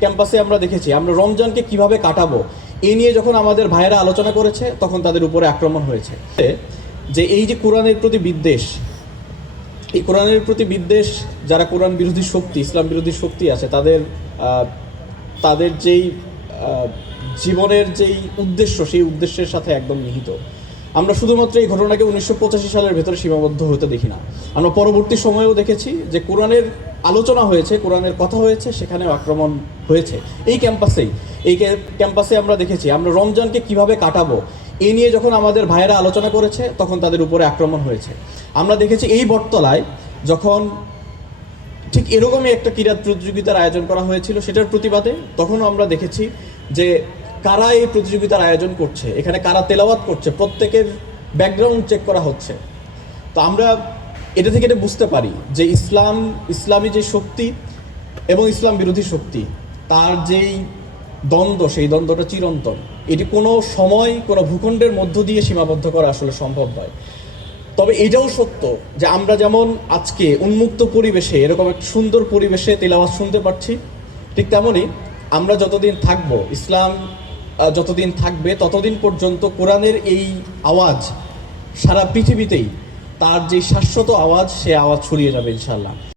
ক্যাম্পাসে আমরা দেখেছি, আমরা রমজানকে কিভাবে কাটাবো এই নিয়ে যখন আমাদের ভাইয়েরা আলোচনা করেছে তখন তাদের উপরে আক্রমণ হয়েছে। যে এই যে কোরআনের প্রতি বিদ্বেষ, এই কোরআনের প্রতি বিদ্বেষ, যারা কোরআন বিরোধী শক্তি, ইসলাম বিরোধী শক্তি আছে, তাদের যেই জীবনের যেই উদ্দেশ্য, সেই উদ্দেশ্যের সাথে একদম নিহিত। আমরা শুধুমাত্র এই ঘটনাকে 1985 সালের ভেতরে সীমাবদ্ধ হতে দেখি না, আমরা পরবর্তী সময়েও দেখেছি যে কোরআনের আলোচনা হয়েছে, কোরআনের কথা হয়েছে, সেখানেও আক্রমণ হয়েছে। এই ক্যাম্পাসে আমরা দেখেছি, আমরা রমজানকে কিভাবে কাটাবো এই নিয়ে যখন আমাদের ভাইয়েরা আলোচনা করেছে তখন তাদের উপরে আক্রমণ হয়েছে। আমরা দেখেছি এই বটতলায় যখন ঠিক এরকমই একটা ক্রীড়া প্রতিযোগিতার আয়োজন করা হয়েছিল, সেটার প্রতিবাদে তখনও আমরা দেখেছি যে কারা এই প্রতিযোগিতার আয়োজন করছে, এখানে কারা তেলাওয়াত করছে, প্রত্যেকের ব্যাকগ্রাউন্ড চেক করা হচ্ছে। তো আমরা এটা থেকে এটা বুঝতে পারি যে ইসলামী যে শক্তি এবং ইসলাম বিরোধী শক্তি, তার যেই দ্বন্দ্ব, সেই দ্বন্দ্বটা চিরন্তন। এটি কোনো সময়, কোনো ভূখণ্ডের মধ্য দিয়ে সীমাবদ্ধ করা আসলে সম্ভব নয়। তবে এটাও সত্য যে আমরা যেমন আজকে উন্মুক্ত পরিবেশে, এরকম একটা সুন্দর পরিবেশে তেলাওয়াত শুনতে পাচ্ছি, ঠিক তেমনই আমরা যতদিন থাকবো, ইসলাম যতদিন থাকবে, ততদিন পর্যন্ত কোরআনের এই আওয়াজ সারা পৃথিবীতেই, তার যে শাশ্বত আওয়াজ, সে আওয়াজ ছড়িয়ে যাবে ইনশাআল্লাহ।